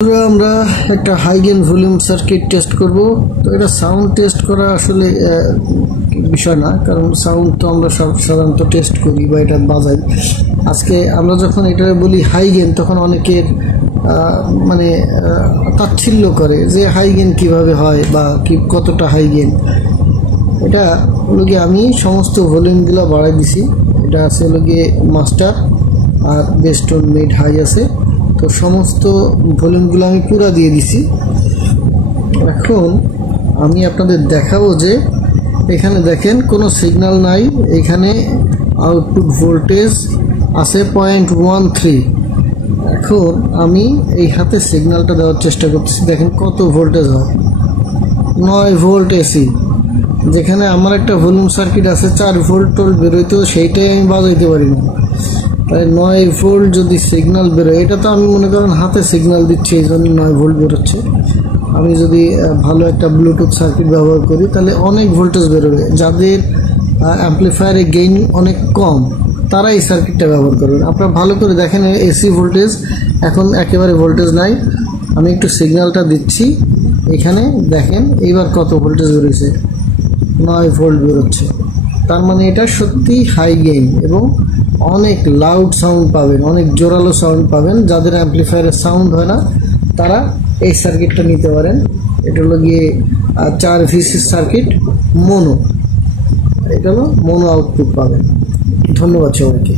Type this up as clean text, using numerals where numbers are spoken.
আমরা একটা high gain volume circuit test করব। তো এটা সাউন্ড টেস্ট করা আসলে বিষয় না, কারণ সাউন্ড তো আমরা সাধারণত টেস্ট করি বা এটা বাজাই। আজকে আমরা যখন এটা বলি হাই গেইন, তখন অনেকের মানে তাচ্ছিল্য করে যে হাই গেইন কীভাবে হয় বা কতটা হাই গেইন। এটা হলো গিয়ে আমি সমস্ত ভলিউমগুলো বাড়াই দিছি। এটা আছে হলো গিয়ে মাস্টার আর বেস টোন মিড হাই আছে, তো সমস্ত ভলিউমগুলো আমি পুরা দিয়ে দিছি। এখন আমি আপনাদের দেখাবো যে এখানে দেখেন কোনো সিগন্যাল নাই, এখানে আউটপুট ভোল্টেজ আছে 0.13। এখন আমি এই হাতে সিগন্যালটা দেওয়ার চেষ্টা করতেছি, দেখেন কত ভোল্টেজ হয়, 9 ভোল্ট এসি। যেখানে আমার একটা ভলিউম সার্কিট আছে 4 ভোল্ট টোল বেরোইতো, সেইটাই আমি বাজাইতে পারি না। তাই 9 ভোল্ট যদি সিগন্যাল বেরোয়, এটা তো আমি মনে করেন হাতে সিগন্যাল দিচ্ছি, এই জন্য 9 ভোল্ট বেরোচ্ছে। আমি যদি ভালো একটা ব্লুটুথ সার্কিট ব্যবহার করি তাহলে অনেক ভোল্টেজ বেরোবে। যাদের অ্যাম্পলিফায়ারে গেইন অনেক কম তারা এই সার্কিটটা ব্যবহার করবেন। আপনারা ভালো করে দেখেন এসি ভোল্টেজ এখন একেবারে ভোল্টেজ নাই। আমি একটু সিগন্যালটা দিচ্ছি, এখানে দেখেন এইবার কত ভোল্টেজ বেরোচ্ছে, 9 ভোল্ট বেরোচ্ছে। তার মানে এটা সত্যি হাই গেইন এবং অনেক লাউড সাউন্ড পাবেন, অনেক জোরালো সাউন্ড পাবেন। যাদের অ্যাম্পলিফায়ারের সাউন্ড হয় না তারা এই সার্কিটটা নিতে পারেন। এটা হলো গিয়ে 4 ভিসি সার্কিট মোনো, এটা হলো মোনো আউটপুট পাবেন। ধন্যবাদ সবাইকে।